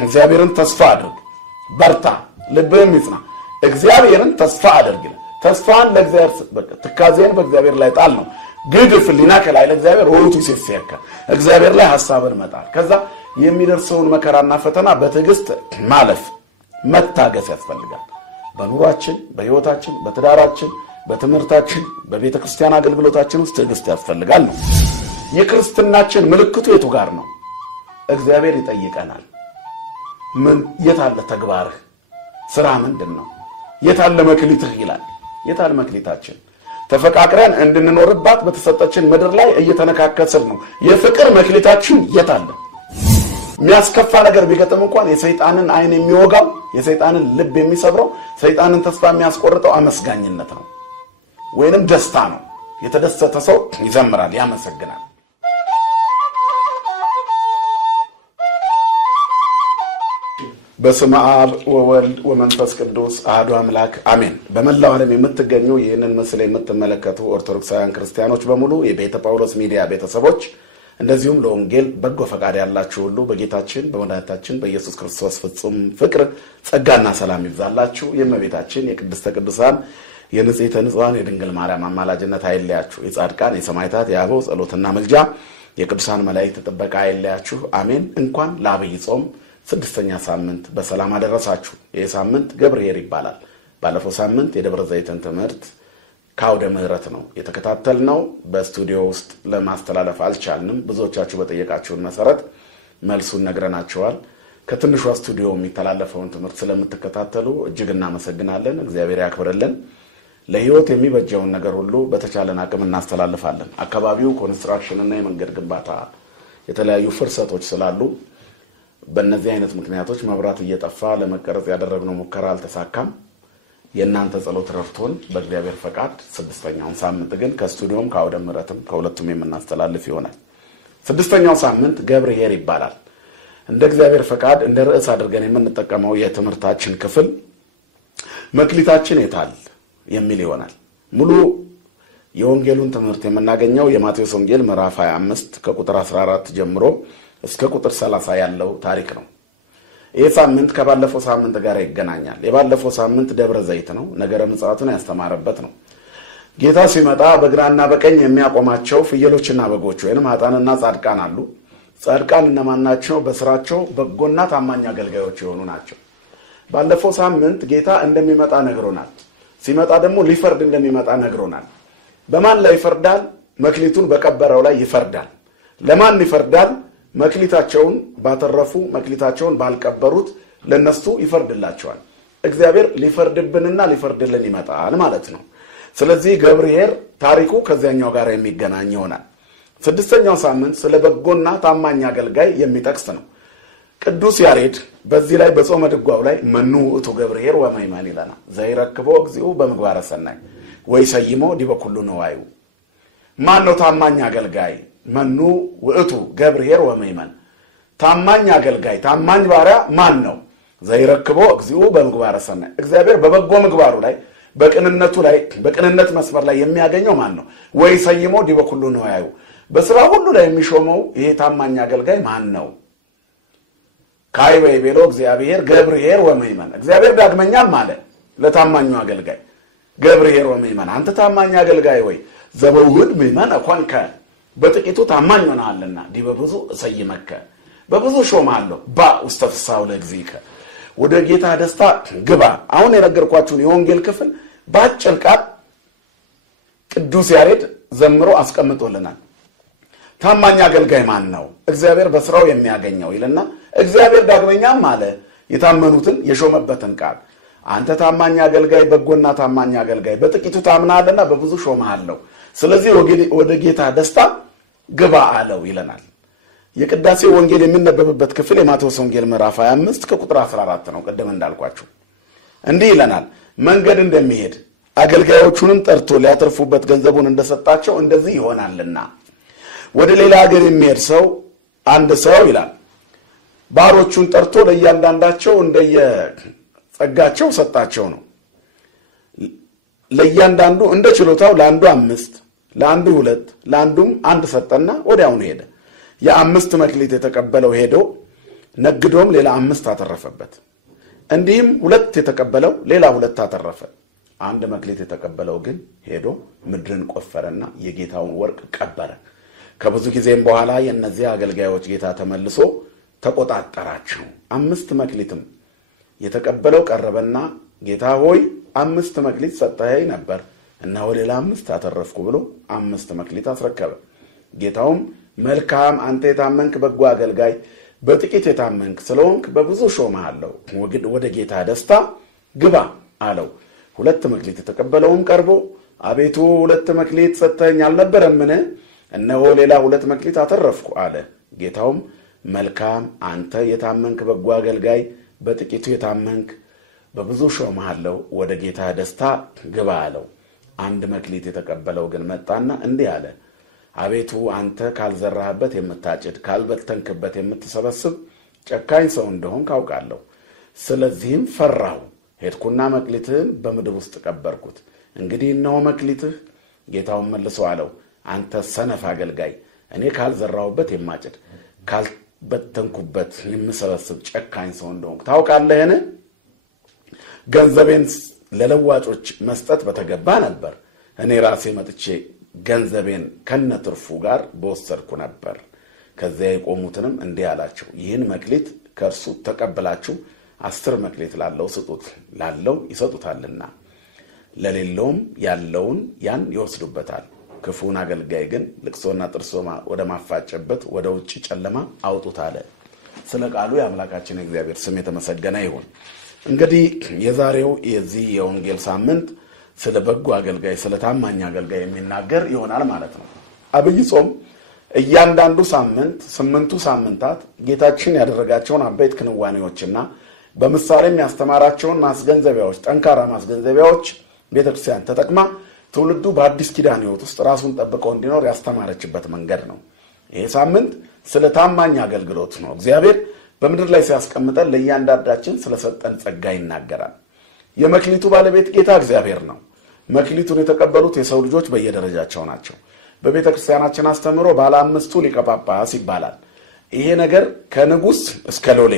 እግዚአብሔርን ተስፋ አድርግ በርታ ልብህም ይጽና እግዚአብሔርን ተስፋ አድርግ ተስፋን ለእግዚአብሔር ትካዜን በእግዚአብሔር ላይ ጣል ነው ግድፍ ሊናከ ላይ ለእግዚአብሔር ወሩቱ ሲፈካ እግዚአብሔር ላይ ሐሳብን መጣል ከዛ የሚደርሰውን መከራና ፈተና በትዕግስት ማለፍ መታገስ ያስፈልጋል በኑሯችን በህይወታችን በትዳራችን በትምህርታችን በቤተክርስቲያን አገልግሎታችን ውስጥ ትዕግስት ያስፈልጋል ነው የክርስትናችን ምልክቱ የቱ ጋር ነው እግዚአብሔር ይጠይቀናል ምን የታለ ተግባርህ ስራ ምንድነው የታለ መክሊትህ ይላል የታለ መክሊታችን ተፈቃቅረን እንድንኖርባት በተሰጠችን ምድር ላይ እየተነካከሰን ነው የፍቅር መክሊታችን የታለ የሚያስከፋ ነገር ቢገጥም እንኳን የሰይጣንን አይን የሚወጋው የሰይጣንን ልብ የሚሰብረው ሰይጣንን ተስፋ የሚያስቆርጠው አመስጋኝነት ነው ወይንም ደስታ ነው የተደሰተ ሰው ይዘምራል ያመሰግናል በስመ አብ ወወልድ ወመንፈስ ቅዱስ አሐዱ አምላክ አሜን በመላው ዓለም የምትገኙ ይህንን ምስል የምትመለከቱ ኦርቶዶክሳውያን ክርስቲያኖች በሙሉ የቤተ ጳውሎስ ሚዲያ ቤተሰቦች እንደዚሁም ለወንጌል በጎ ፈቃድ ያላችሁ ሁሉ በጌታችን በመድኃኒታችን በኢየሱስ ክርስቶስ ፍጹም ፍቅር ጸጋና ሰላም ይብዛላችሁ የእመቤታችን የቅድስተ ቅዱሳን የንጽሕተ ንጹሐን የድንግል ማርያም አማላጅነት አይለያችሁ የጻድቃን የሰማዕታት የአበው ጸሎትና መልጃ የቅዱሳን መላእክት ጥበቃ አይለያችሁ አሜን እንኳን ለዐቢይ ጾም ስድስተኛ ሳምንት በሰላም አደረሳችሁ ይህ ሳምንት ገብርኄር ይባላል ባለፈው ሳምንት የደብረ ዘይትን ትምህርት ካውደ ምህረት ነው የተከታተልነው በስቱዲዮ ውስጥ ለማስተላለፍ አልቻልንም ብዙዎቻችሁ በጠየቃችሁን መሰረት መልሱን ነግረናችኋል ከትንሿ ስቱዲዮ የሚተላለፈውን ትምህርት ስለምትከታተሉ እጅግ እናመሰግናለን እግዚአብሔር ያክብርልን ለህይወት የሚበጀውን ነገር ሁሉ በተቻለን አቅም እናስተላልፋለን አካባቢው ኮንስትራክሽን እና የመንገድ ግንባታ የተለያዩ ፍርሰቶች ስላሉ በእነዚህ አይነት ምክንያቶች መብራት እየጠፋ ለመቀረጽ ያደረግነው ሙከራ አልተሳካም የእናንተ ጸሎት ረፍቶን በእግዚአብሔር ፈቃድ ስድስተኛው ሳምንት ግን ከስቱዲዮም ካውደ ምህረትም ከሁለቱም የምናስተላልፍ ይሆናል ስድስተኛው ሳምንት ገብርኄር ይባላል እንደ እግዚአብሔር ፈቃድ እንደ ርዕስ አድርገን የምንጠቀመው የትምህርታችን ክፍል መክሊታችን የታል የሚል ይሆናል ሙሉ የወንጌሉን ትምህርት የምናገኘው የማቴዎስ ወንጌል ምዕራፍ 25 ከቁጥር 14 ጀምሮ እስከ ቁጥር 30 ያለው ታሪክ ነው ይህ ሳምንት ከባለፈው ሳምንት ጋር ይገናኛል የባለፈው ሳምንት ደብረ ዘይት ነው ነገረ ምጽአቱን ያስተማረበት ነው ጌታ ሲመጣ በግራና በቀኝ የሚያቆማቸው ፍየሎችና በጎች ወይንም ኃጥአንና ጻድቃን አሉ ጻድቃን እነማን ናቸው በስራቸው በጎና ታማኝ አገልጋዮች የሆኑ ናቸው ባለፈው ሳምንት ጌታ እንደሚመጣ ነግሮናል ሲመጣ ደግሞ ሊፈርድ እንደሚመጣ ነግሮናል በማን ላይ ይፈርዳል መክሊቱን በቀበረው ላይ ይፈርዳል ለማን ይፈርዳል መክሊታቸውን ባተረፉ መክሊታቸውን ባልቀበሩት ለነሱ ይፈርድላቸዋል እግዚአብሔር ሊፈርድብንና ሊፈርድልን ይመጣል ማለት ነው ስለዚህ ገብርኄር ታሪኩ ከዚያኛው ጋር የሚገናኝ ይሆናል ስድስተኛው ሳምንት ስለ በጎና ታማኝ አገልጋይ የሚጠቅስ ነው ቅዱስ ያሬድ በዚህ ላይ በጾመ ድጓው ላይ መኑ ውእቱ ገብርኄር ወመይመን ይለናል ዘይረክቦ እግዚኡ በምግባረ ሰናይ ወይሰይሞ ዲበ ኩሉ ነዋዩ ማን ነው ታማኝ አገልጋይ መኑ ውእቱ ገብርኄር ወመይመን ታማኝ አገልጋይ ታማኝ ባሪያ ማን ነው ዘይረክቦ እግዚኡ በምግባረ ሰናይ እግዚአብሔር በበጎ ምግባሩ ላይ በቅንነቱ ላይ በቅንነት መስመር ላይ የሚያገኘው ማን ነው ወይሰይሞ ዲበ ኩሉ ነዋዩ በስራ ሁሉ ላይ የሚሾመው ይሄ ታማኝ አገልጋይ ማን ነው ካይበይ ቤሎ እግዚአብሔር ገብርኄር ወመይመን እግዚአብሔር ዳግመኛም ማለት ለታማኙ አገልጋይ ገብርኄር ወመይመን አንተ ታማኝ አገልጋይ ወይ ዘበውድ ምእመን ኮንከ በጥቂቱ ታማኝ ሆነሃልና ዲበ ብዙ እሰይመከ በብዙ ሾማለሁ ውስተ ፍስሐው ለእግዚእከ ወደ ጌታ ደስታ ግባ አሁን የነገርኳችሁን የወንጌል ክፍል ባጭር ቃል ቅዱስ ያሬድ ዘምሮ አስቀምጦልናል ታማኝ አገልጋይ ማን ነው እግዚአብሔር በስራው የሚያገኘው ይልና እግዚአብሔር ዳግመኛም ማለት የታመኑትን የሾመበትን ቃል አንተ ታማኝ አገልጋይ በጎና ታማኝ አገልጋይ በጥቂቱ ታምናለና በብዙ ሾማለሁ ስለዚህ ወደ ጌታ ደስታ ግባ አለው ይለናል የቅዳሴው ወንጌል የሚነበብበት ክፍል የማቴዎስ ወንጌል ምዕራፍ 25 ከቁጥር 14 ነው ቀደም እንዳልኳችሁ እንዲህ ይለናል መንገድ እንደሚሄድ አገልጋዮቹንም ጠርቶ ሊያተርፉበት ገንዘቡን እንደሰጣቸው እንደዚህ ይሆናልና ወደ ሌላ ሀገር የሚሄድ ሰው አንድ ሰው ይላል ባሮቹን ጠርቶ ለእያንዳንዳቸው እንደየጸጋቸው ሰጣቸው ነው ለእያንዳንዱ እንደ ችሎታው ለአንዱ 5 ለአንዱ 2 ለአንዱም 1 ሰጠና ወዲያውኑ ሄደ የ5 መክሊት የተቀበለው ሄዶ ነግዶም ሌላ 5 አተረፈበት። እንዲህም 2 የተቀበለው ሌላ 2 አተረፈ። 1 መክሊት የተቀበለው ግን ሄዶ ምድርን ቆፈረና የጌታውን ወርቅ ቀበረ። ከብዙ ጊዜም በኋላ የእነዚህ አገልጋዮች ጌታ ተመልሶ ተቆጣጠራቸው። 5 መክሊትም የተቀበለው ቀረበና ጌታ ሆይ 5 መክሊት ሰጠኸኝ ነበር፣ እነሆ ሌላ 5 አተረፍኩ ብሎ 5 መክሊት አስረከበ። ጌታውም መልካም አንተ የታመንክ በጎ አገልጋይ፣ በጥቂት የታመንክ ስለሆንክ በብዙ ሾመሃለሁ፣ ወደ ጌታ ደስታ ግባ አለው። 2 መክሊት የተቀበለውም ቀርቦ አቤቱ 2 መክሊት ሰጠኸኝ አልነበረምን? እነሆ ሌላ 2 መክሊት አተረፍኩ አለ። ጌታውም መልካም አንተ የታመንክ በጎ አገልጋይ፣ በጥቂቱ የታመንክ በብዙ ሾመሃለሁ፣ ወደ ጌታ ደስታ ግባ አለው። 1 መክሊት የተቀበለው ግን መጣና እንዲህ አለ፣ አቤቱ አንተ ካልዘራህበት የምታጭድ ካልበተንክበት የምትሰበስብ ጨካኝ ሰው እንደሆንክ አውቃለሁ። ስለዚህም ፈራሁ፣ ሄድኩና መክሊትህን በምድር ውስጥ ቀበርኩት። እንግዲህ እነሆ መክሊትህ። ጌታውን መልሶ አለው፣ አንተ ሰነፍ አገልጋይ፣ እኔ ካልዘራሁበት የማጭድ ካልበተንኩበት የምሰበስብ ጨካኝ ሰው እንደሆንክ ታውቃለህን? ገንዘቤን ለለዋጮች መስጠት በተገባ ነበር፣ እኔ ራሴ መጥቼ ገንዘቤን ከነትርፉ ጋር በወሰድኩ ነበር። ከዚያ የቆሙትንም እንዲህ አላቸው፣ ይህን መክሊት ከእርሱ ተቀብላችሁ 10 መክሊት ላለው ስጡት፣ ላለው ይሰጡታልና ለሌለውም ያለውን ያን ይወስዱበታል። ክፉን አገልጋይ ግን ልቅሶና ጥርሶ ወደ ማፋጨበት ወደ ውጭ ጨለማ አውጡት አለ። ስለ ቃሉ የአምላካችን እግዚአብሔር ስም የተመሰገነ ይሁን። እንግዲህ የዛሬው የዚህ የወንጌል ሳምንት ስለ በጎ አገልጋይ፣ ስለ ታማኝ አገልጋይ የሚናገር ይሆናል ማለት ነው። አብይ ጾም እያንዳንዱ ሳምንት 8ቱ ሳምንታት ጌታችን ያደረጋቸውን አበይት ክንዋኔዎችና በምሳሌም ያስተማራቸውን ማስገንዘቢያዎች፣ ጠንካራ ማስገንዘቢያዎች ቤተክርስቲያን ተጠቅማ ትውልዱ በአዲስ ኪዳን ሕይወት ውስጥ ራሱን ጠብቆ እንዲኖር ያስተማረችበት መንገድ ነው። ይሄ ሳምንት ስለ ታማኝ አገልግሎት ነው። እግዚአብሔር በምድር ላይ ሲያስቀምጠን ለእያንዳንዳችን ስለሰጠን ጸጋ ይናገራል። የመክሊቱ ባለቤት ጌታ እግዚአብሔር ነው። መክሊቱን የተቀበሉት የሰው ልጆች በየደረጃቸው ናቸው። በቤተ ክርስቲያናችን አስተምሮ ባለ 5ቱ ሊቀ ጳጳስ ይባላል። ይሄ ነገር ከንጉስ እስከ ሎሌ፣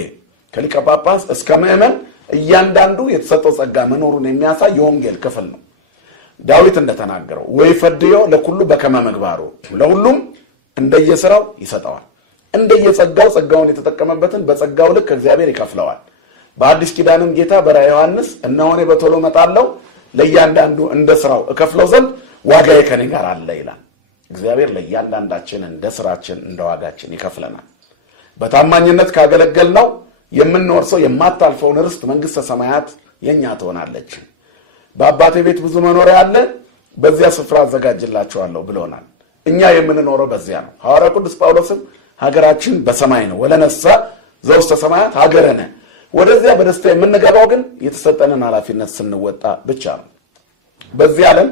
ከሊቀ ጳጳስ እስከ ምዕመን እያንዳንዱ የተሰጠው ጸጋ መኖሩን የሚያሳይ የወንጌል ክፍል ነው። ዳዊት እንደተናገረው ወይ ፈድዮ ለኩሉ በከመ ምግባሩ፣ ለሁሉም እንደየሥራው ይሰጠዋል። እንደየጸጋው ጸጋውን የተጠቀመበትን በጸጋው ልክ እግዚአብሔር ይከፍለዋል። በአዲስ ኪዳንም ጌታ በራእየ ዮሐንስ እነሆ እኔ በቶሎ እመጣለሁ፣ ለእያንዳንዱ እንደ ሥራው እከፍለው ዘንድ ዋጋዬ ከኔ ጋር አለ ይላል። እግዚአብሔር ለእያንዳንዳችን እንደ ሥራችን እንደ ዋጋችን ይከፍለናል። በታማኝነት ካገለገልነው የምንወርሰው የማታልፈውን ርስት መንግሥተ ሰማያት የኛ ትሆናለች። በአባቴ ቤት ብዙ መኖሪያ አለ፣ በዚያ ስፍራ አዘጋጅላችኋለሁ ብሎናል። እኛ የምንኖረው በዚያ ነው። ሐዋርያው ቅዱስ ጳውሎስም ሀገራችን በሰማይ ነው፣ ወለነሳ ዘውስተ ሰማያት ሀገረነ፣ ወደዚያ በደስታ የምንገባው ግን የተሰጠንን ኃላፊነት ስንወጣ ብቻ ነው። በዚህ ዓለም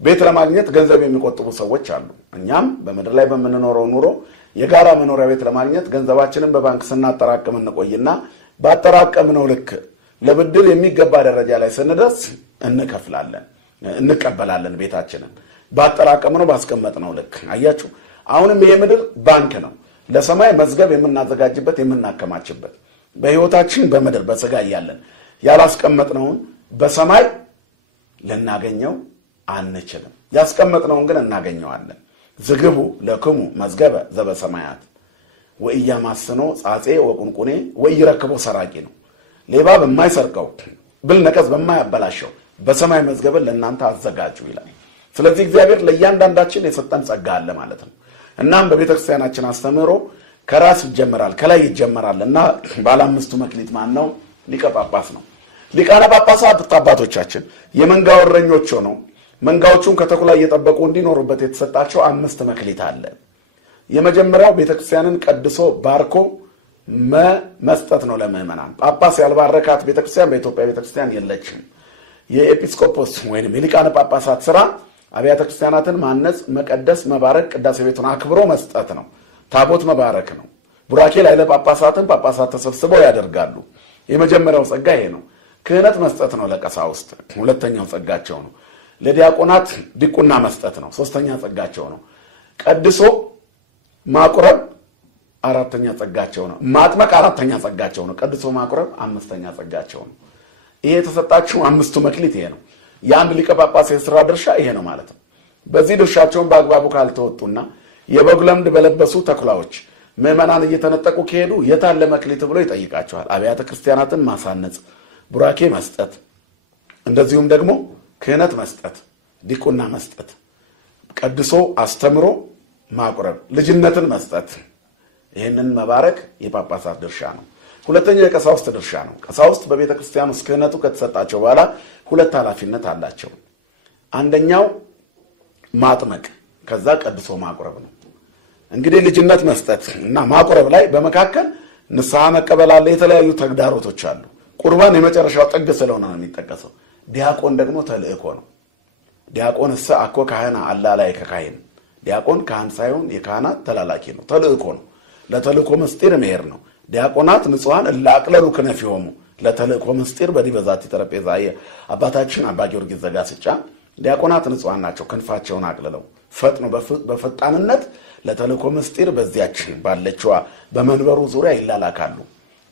ቤት ለማግኘት ገንዘብ የሚቆጥቡ ሰዎች አሉ። እኛም በምድር ላይ በምንኖረው ኑሮ የጋራ መኖሪያ ቤት ለማግኘት ገንዘባችንን በባንክ ስናጠራቅም እንቆይና ባጠራቀምነው ልክ ለብድር የሚገባ ደረጃ ላይ ስንደርስ እንከፍላለን፣ እንቀበላለን ቤታችንን ባጠራቀምነው ባስቀመጥነው ልክ። አያችሁ፣ አሁንም ይሄ ምድር ባንክ ነው፣ ለሰማይ መዝገብ የምናዘጋጅበት የምናከማችበት። በሕይወታችን በምድር በሥጋ እያለን ያላስቀመጥነውን በሰማይ ልናገኘው አንችልም። ያስቀመጥነውን ግን እናገኘዋለን። ዝግቡ ለክሙ መዝገበ ዘበሰማያት ወኢያማስኖ ጻጼ ወቁንቁኔ ወኢረክቦ ሰራቂ ነው። ሌባ በማይሰርቀው ብል ነቀዝ በማያበላሸው በሰማይ መዝገብን ለእናንተ አዘጋጁ ይላል። ስለዚህ እግዚአብሔር ለእያንዳንዳችን የሰጠን ጸጋ አለ ማለት ነው። እናም በቤተክርስቲያናችን አስተምህሮ ከራስ ይጀመራል፣ ከላይ ይጀመራል እና ባለ 5ቱ መክሊት ማን ነው? ሊቀ ጳጳስ ነው። ሊቃነ ጳጳሳት አባቶቻችን የመንጋው እረኞች ሆነው መንጋዎቹን ከተኩላ እየጠበቁ እንዲኖሩበት የተሰጣቸው 5 መክሊት አለ። የመጀመሪያው ቤተክርስቲያንን ቀድሶ ባርኮ መስጠት ነው ለምእመናን። ጳጳስ ያልባረካት ቤተክርስቲያን በኢትዮጵያ ቤተክርስቲያን የለችም። የኤጲስቆጶስ ወይንም የሊቃነ ጳጳሳት ስራ አብያተ ክርስቲያናትን ማነጽ፣ መቀደስ፣ መባረክ፣ ቅዳሴ ቤቱን አክብሮ መስጠት ነው። ታቦት መባረክ ነው። ቡራኬ ላይ ለጳጳሳትን ጳጳሳት ተሰብስበው ያደርጋሉ። የመጀመሪያው ጸጋ ይሄ ነው። ክህነት መስጠት ነው ለቀሳውስት፣ ሁለተኛው ጸጋቸው ነው። ለዲያቆናት ዲቁና መስጠት ነው፣ ሶስተኛ ጸጋቸው ነው። ቀድሶ ማቁረብ አራተኛ ጸጋቸው ነው። ማጥመቅ አራተኛ ጸጋቸው ነው። ቀድሶ ማቁረብ አምስተኛ ጸጋቸው ነው። ይሄ የተሰጣቸው አምስቱ መክሊት ይሄ ነው። የአንድ ሊቀ ጳጳስ የሥራ ድርሻ ይሄ ነው ማለት ነው። በዚህ ድርሻቸውን በአግባቡ ካልተወጡና የበግ ለምድ በለበሱ ተኩላዎች ምዕመናን እየተነጠቁ ከሄዱ የታለ መክሊት ብሎ ይጠይቃቸዋል። አብያተ ክርስቲያናትን ማሳነጽ፣ ቡራኬ መስጠት፣ እንደዚሁም ደግሞ ክህነት መስጠት፣ ዲቁና መስጠት፣ ቀድሶ አስተምሮ ማቁረብ፣ ልጅነትን መስጠት፣ ይህንን መባረክ የጳጳሳት ድርሻ ነው። ሁለተኛው የቀሳውስት ድርሻ ነው። ቀሳውስት በቤተ ክርስቲያን ውስጥ ክህነቱ ከተሰጣቸው በኋላ ሁለት ኃላፊነት አላቸው። አንደኛው ማጥመቅ፣ ከዛ ቀድሶ ማቁረብ ነው። እንግዲህ ልጅነት መስጠት እና ማቁረብ ላይ በመካከል ንስሐ መቀበል አለ። የተለያዩ ተግዳሮቶች አሉ። ቁርባን የመጨረሻው ጥግ ስለሆነ ነው የሚጠቀሰው። ዲያቆን ደግሞ ተልእኮ ነው። ዲያቆን እሰ አኮ ካህና አላ ላይ ከካህን ዲያቆን ካህን ሳይሆን የካህናት ተላላኪ ነው። ተልእኮ ነው። ለተልእኮ ምስጢር መሄድ ነው። ዲያቆናት ንጹሐን እላቅለሉ ክነፊሆሙ ለተልእኮ ምስጢር በዲበ ዛቲ ጠረጴዛ። አባታችን አባ ጊዮርጊስ ዘጋስጫ ዲያቆናት ንጹሐን ናቸው። ክንፋቸውን አቅልለው ፈጥኖ በፈጣንነት ለተልእኮ ምስጢር በዚያችን ባለችዋ በመንበሩ ዙሪያ ይላላካሉ።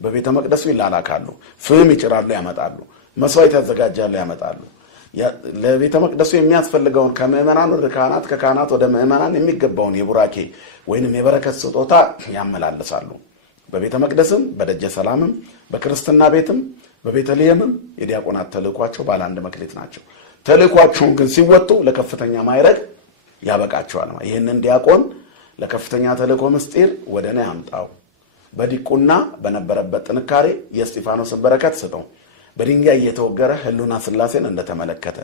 በቤተ መቅደሱ ይላላካሉ። ፍም ይጭራሉ፣ ያመጣሉ። መስዋዕት ያዘጋጃሉ፣ ያመጣሉ። ለቤተ መቅደሱ የሚያስፈልገውን ከምዕመናን ወደ ካህናት፣ ከካህናት ወደ ምዕመናን የሚገባውን የቡራኬ ወይንም የበረከት ስጦታ ያመላልሳሉ። በቤተ መቅደስም፣ በደጀ ሰላምም፣ በክርስትና ቤትም፣ በቤተልሔምም የዲያቆናት ተልእኳቸው ባለ አንድ መክሊት ናቸው። ተልእኳቸውን ግን ሲወጡ ለከፍተኛ ማዕረግ ያበቃቸዋል። ይህንን ዲያቆን ለከፍተኛ ተልእኮ ምስጢር ወደ እኔ አምጣው፣ በዲቁና በነበረበት ጥንካሬ የእስጢፋኖስን በረከት ስጠው፣ በድንጋይ እየተወገረ ህሉና ሥላሴን እንደተመለከተ፣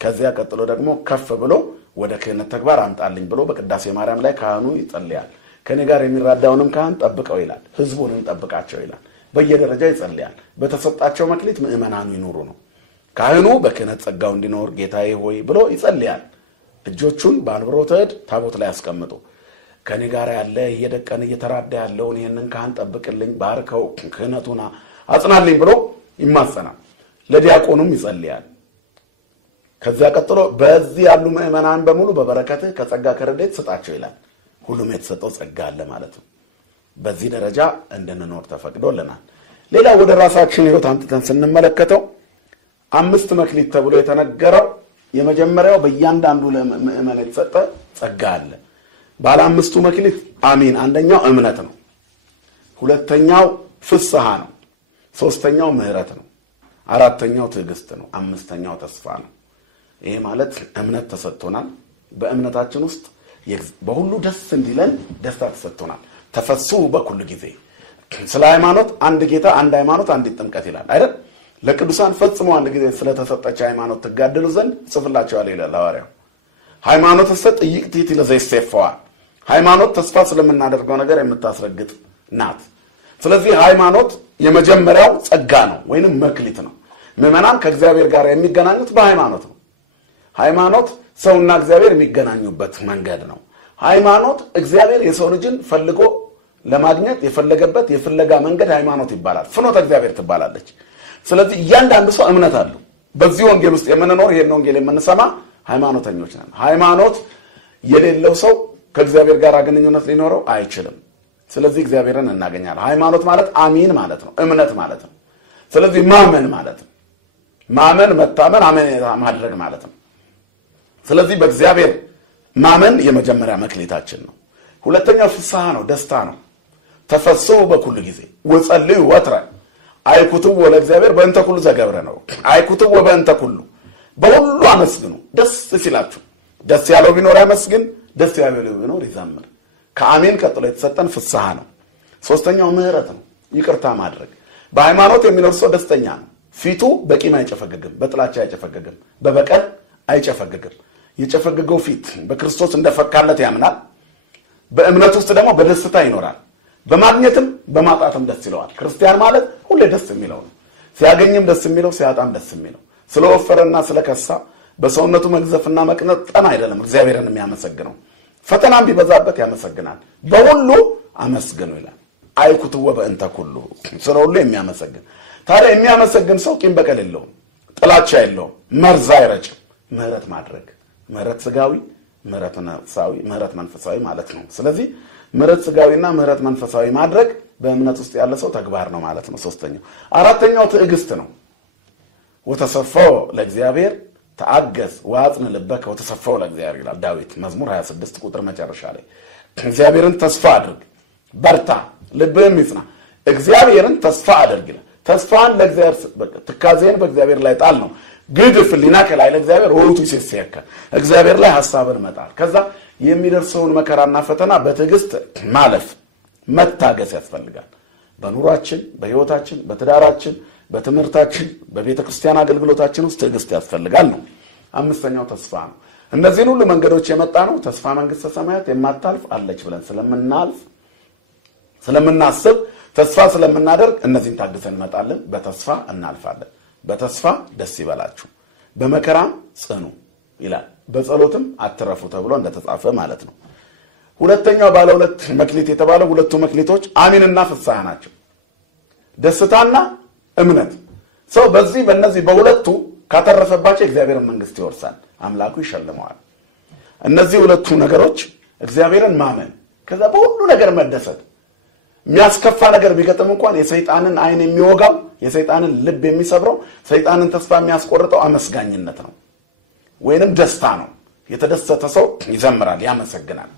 ከዚያ ቀጥሎ ደግሞ ከፍ ብሎ ወደ ክህነት ተግባር አምጣልኝ ብሎ በቅዳሴ ማርያም ላይ ካህኑ ይጸልያል። ከኔ ጋር የሚራዳውንም ካህን ጠብቀው ይላል። ህዝቡንም ጠብቃቸው ይላል። በየደረጃው ይጸልያል። በተሰጣቸው መክሊት ምዕመናኑ ይኖሩ ነው። ካህኑ በክህነት ጸጋው እንዲኖር ጌታዬ ሆይ ብሎ ይጸልያል። እጆቹን በአንብሮተ እድ ታቦት ላይ አስቀምጦ ከኔ ጋር ያለ እየደቀን እየተራዳ ያለውን ይህንን ካህን ጠብቅልኝ፣ ባርከው፣ ክህነቱን አጽናልኝ ብሎ ይማጸናል። ለዲያቆኑም ይጸልያል። ከዚያ ቀጥሎ በዚህ ያሉ ምዕመናን በሙሉ በበረከትህ ከጸጋ ከረድኤት ስጣቸው ይላል። ሁሉም የተሰጠው ጸጋ አለ ማለት ነው። በዚህ ደረጃ እንድንኖር ተፈቅዶልናል። ሌላ ወደ ራሳችን ህይወት አምጥተን ስንመለከተው 5 መክሊት ተብሎ የተነገረው የመጀመሪያው በእያንዳንዱ ለምዕመን የተሰጠ ጸጋ አለ። ባለ 5ቱ መክሊት አሚን። አንደኛው እምነት ነው። ሁለተኛው ፍስሐ ነው። ሶስተኛው ምህረት ነው። አራተኛው ትዕግስት ነው። አምስተኛው ተስፋ ነው። ይሄ ማለት እምነት ተሰጥቶናል። በእምነታችን ውስጥ በሁሉ ደስ እንዲለን ደስታ ተሰጥቶናል። ተፈስሑ በኩሉ ጊዜ። ስለ ሃይማኖት አንድ ጌታ፣ አንድ ሃይማኖት፣ አንዲት ጥምቀት ይላል አይደል? ለቅዱሳን ፈጽሞ አንድ ጊዜ ስለተሰጠች ሃይማኖት ትጋደሉ ዘንድ ጽፍላቸዋል ይላል ሐዋርያው። ሃይማኖት ጥይቅቲት ለዘይሴፈዋ ሃይማኖት ተስፋ ስለምናደርገው ነገር የምታስረግጥ ናት። ስለዚህ ሃይማኖት የመጀመሪያው ጸጋ ነው ወይንም መክሊት ነው። ምዕመናን ከእግዚአብሔር ጋር የሚገናኙት በሃይማኖት ነው። ሃይማኖት ሰውና እግዚአብሔር የሚገናኙበት መንገድ ነው። ሃይማኖት እግዚአብሔር የሰው ልጅን ፈልጎ ለማግኘት የፈለገበት የፍለጋ መንገድ ሃይማኖት ይባላል። ፍኖተ እግዚአብሔር ትባላለች። ስለዚህ እያንዳንዱ ሰው እምነት አለው። በዚህ ወንጌል ውስጥ የምንኖር ይሄን ወንጌል የምንሰማ ሃይማኖተኞች ነን። ሃይማኖት የሌለው ሰው ከእግዚአብሔር ጋር ግንኙነት ሊኖረው አይችልም። ስለዚህ እግዚአብሔርን እናገኛለን። ሃይማኖት ማለት አሚን ማለት ነው፣ እምነት ማለት ነው። ስለዚህ ማመን ማለት ነው። ማመን፣ መታመን፣ አመኔታ ማድረግ ማለት ነው። ስለዚህ በእግዚአብሔር ማመን የመጀመሪያ መክሊታችን ነው። ሁለተኛው ፍስሐ ነው፣ ደስታ ነው። ተፈስሑ በኩሉ ጊዜ ወጸልዩ ወትረ አይኩትዎ ለእግዚአብሔር በእንተ ኩሉ ዘገብረ ነው። አይኩትዎ በእንተ ኩሉ፣ በሁሉ አመስግኑ ደስ ሲላችሁ። ደስ ያለው ቢኖር ያመስግን፣ ደስ ያለው ቢኖር ይዘምር። ከአሜን ቀጥሎ የተሰጠን ፍስሐ ነው። ሶስተኛው ምህረት ነው፣ ይቅርታ ማድረግ። በሃይማኖት የሚኖር ሰው ደስተኛ ነው። ፊቱ በቂም አይጨፈገግም፣ በጥላቻ አይጨፈገግም፣ በበቀል አይጨፈገግም። የጨፈገገው ፊት በክርስቶስ እንደፈካለት ያምናል። በእምነት ውስጥ ደግሞ በደስታ ይኖራል። በማግኘትም በማጣትም ደስ ይለዋል። ክርስቲያን ማለት ሁሌ ደስ የሚለው ነው። ሲያገኝም ደስ የሚለው፣ ሲያጣም ደስ የሚለው። ስለወፈረና ስለከሳ በሰውነቱ መግዘፍና መቅነጠን አይደለም እግዚአብሔርን የሚያመሰግነው። ፈተናም ቢበዛበት ያመሰግናል። በሁሉ አመስግኑ ይላል። አይኩትዎ በእንተ ኩሉ፣ ስለ ሁሉ የሚያመሰግን። ታዲያ የሚያመሰግን ሰው ቂም በቀል የለውም፣ ጥላቻ የለውም፣ መርዝ አይረጭም። ምህረት ማድረግ፣ ምህረት ስጋዊ፣ ምህረት መንፈሳዊ ማለት ነው። ስለዚህ ምህረት ስጋዊና ምህረት መንፈሳዊ ማድረግ በእምነት ውስጥ ያለ ሰው ተግባር ነው ማለት ነው። ሶስተኛው አራተኛው ትዕግስት ነው። ወተሰፈው ለእግዚአብሔር ተአገስ ወአጽን ልበከ ወተሰፈው ለእግዚአብሔር ይላል ዳዊት መዝሙር 26 ቁጥር መጨረሻ ላይ። እግዚአብሔርን ተስፋ አድርግ፣ በርታ፣ ልብህም ይጽና። እግዚአብሔርን ተስፋ አድርግ ይላል። ተስፋን ለእግዚአብሔር ትካዜን በእግዚአብሔር ላይ ጣል ነው። ግድፍ ሊናከ ላይ ለእግዚአብሔር ወውቱ ሲሰከ እግዚአብሔር ላይ ሐሳብን መጣል። ከዛ የሚደርሰውን መከራና ፈተና በትዕግስት ማለፍ መታገስ ያስፈልጋል። በኑሯችን፣ በህይወታችን፣ በትዳራችን፣ በትምህርታችን፣ በቤተክርስቲያን አገልግሎታችን ውስጥ ትዕግስት ያስፈልጋል ነው። አምስተኛው ተስፋ ነው። እነዚህን ሁሉ መንገዶች የመጣ ነው ተስፋ መንግስተ ሰማያት የማታልፍ አለች ብለን ስለምናስብ ተስፋ ስለምናደርግ እነዚህን ታግሰን እንመጣለን። በተስፋ እናልፋለን። በተስፋ ደስ ይበላችሁ፣ በመከራም ጽኑ ይላል። በጸሎትም አትረፉ ተብሎ እንደተጻፈ ማለት ነው። ሁለተኛው ባለ ሁለት መክሊት የተባለው ሁለቱ መክሊቶች አሚንና ፍስሐ ናቸው። ደስታና እምነት። ሰው በእነዚህ በሁለቱ ካተረፈባቸው እግዚአብሔርን መንግስት ይወርሳል፣ አምላኩ ይሸልመዋል። እነዚህ ሁለቱ ነገሮች እግዚአብሔርን ማመን፣ ከዛ በሁሉ ነገር መደሰት። የሚያስከፋ ነገር ቢገጥም እንኳን የሰይጣንን አይን የሚወጋው የሰይጣንን ልብ የሚሰብረው ሰይጣንን ተስፋ የሚያስቆርጠው አመስጋኝነት ነው ወይንም ደስታ ነው። የተደሰተ ሰው ይዘምራል፣ ያመሰግናል።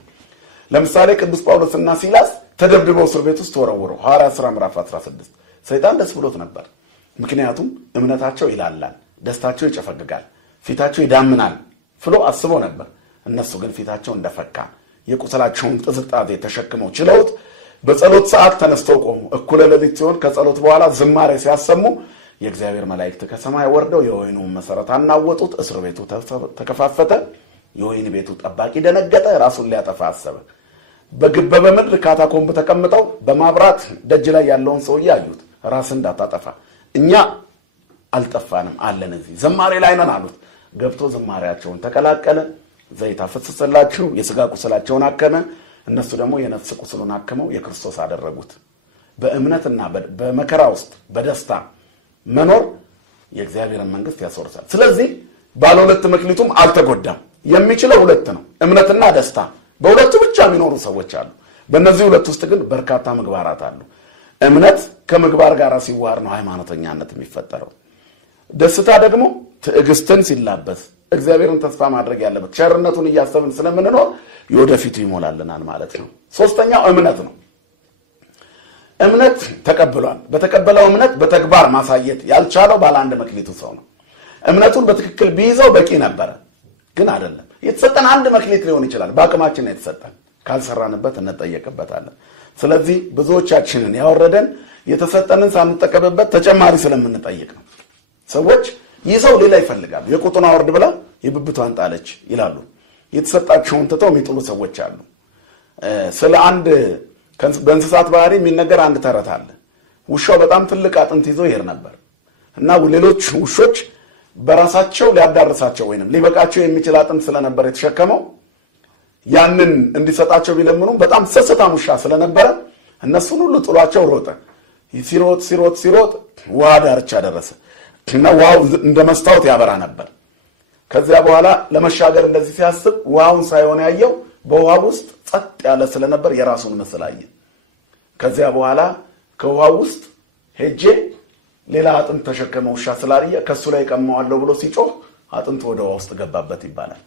ለምሳሌ ቅዱስ ጳውሎስና ሲላስ ተደብድበው እስር ቤት ውስጥ ተወረወሩ። ሐዋርያት ሥራ ምዕራፍ 16 ሰይጣን ደስ ብሎት ነበር። ምክንያቱም እምነታቸው ይላላል፣ ደስታቸው ይጨፈግጋል፣ ፊታቸው ይዳምናል ብሎ አስቦ ነበር። እነሱ ግን ፊታቸው እንደፈካ የቁስላቸውን ጥዝጣዜ ተሸክመው ችለውት በጸሎት ሰዓት ተነስተው ቆሙ። እኩለ ሌሊት ሲሆን ከጸሎት በኋላ ዝማሬ ሲያሰሙ የእግዚአብሔር መላእክት ከሰማይ ወርደው የወይኑን መሰረት አናወጡት። እስር ቤቱ ተከፋፈተ። የወይን ቤቱ ጠባቂ ደነገጠ፣ ራሱን ሊያጠፋ አሰበ። በግበበ ምድር ካታኮምብ ተቀምጠው በማብራት ደጅ ላይ ያለውን ሰው ያዩት። ራስን እንዳታጠፋ፣ እኛ አልጠፋንም አለን፣ እዚህ ዝማሬ ላይ ነን አሉት። ገብቶ ዝማሬያቸውን ተቀላቀለ። ዘይት አፈሰሰላቸው፣ የሥጋ ቁስላቸውን አከመ። እነሱ ደግሞ የነፍስ ቁስሉን አከመው የክርስቶስ አደረጉት። በእምነትና በመከራ ውስጥ በደስታ መኖር የእግዚአብሔርን መንግስት ያስወርሳል። ስለዚህ ባለ ሁለት መክሊቱም አልተጎዳም። የሚችለው ሁለት ነው፣ እምነትና ደስታ። በሁለቱ ብቻ የሚኖሩ ሰዎች አሉ። በእነዚህ ሁለት ውስጥ ግን በርካታ ምግባራት አሉ። እምነት ከምግባር ጋር ሲዋር ነው ሃይማኖተኛነት የሚፈጠረው። ደስታ ደግሞ ትዕግስትን ሲላበስ እግዚአብሔርን ተስፋ ማድረግ ያለበት ቸርነቱን እያሰብን ስለምንኖር የወደፊቱ ይሞላልናል ማለት ነው። ሶስተኛው እምነት ነው። እምነት ተቀብሏል። በተቀበለው እምነት በተግባር ማሳየት ያልቻለው ባለ አንድ መክሊቱ ሰው ነው። እምነቱን በትክክል ቢይዘው በቂ ነበረ፣ ግን አይደለም። የተሰጠን አንድ መክሊት ሊሆን ይችላል፣ በአቅማችን ነው የተሰጠን። ካልሰራንበት እንጠየቅበታለን። ስለዚህ ብዙዎቻችንን ያወረደን የተሰጠንን ሳንጠቀምበት ተጨማሪ ስለምንጠይቅ ነው። ሰዎች ይዘው ሌላ ይፈልጋሉ። የቁጡን አወርድ ብላ የብብቷን ጣለች ይላሉ። የተሰጣቸውን ትተው የሚጥሉ ሰዎች አሉ። ስለ አንድ በእንስሳት ባህሪ የሚነገር አንድ ተረት አለ። ውሻው በጣም ትልቅ አጥንት ይዞ ይሄድ ነበር እና ሌሎች ውሾች በራሳቸው ሊያዳርሳቸው ወይንም ሊበቃቸው የሚችል አጥንት ስለነበር የተሸከመው ያንን እንዲሰጣቸው ቢለምኑ በጣም ሰሰታም ውሻ ስለነበረ እነሱን ሁሉ ጥሏቸው ሮጠ። ሲሮጥ ውሃ ዳርቻ ደረሰ እና ውሃው እንደ መስታወት ያበራ ነበር። ከዚያ በኋላ ለመሻገር እንደዚህ ሲያስብ ውሃውን ሳይሆን ያየው በውሃ ውስጥ ጸጥ ያለ ስለነበር የራሱን ምስል አየ። ከዚያ በኋላ ከውሃው ውስጥ ሄጄ ሌላ አጥንት ተሸከመ ውሻ ስላልየ ከሱ ላይ ቀማዋለሁ ብሎ ሲጮህ አጥንት ወደ ውሃ ውስጥ ገባበት ይባላል።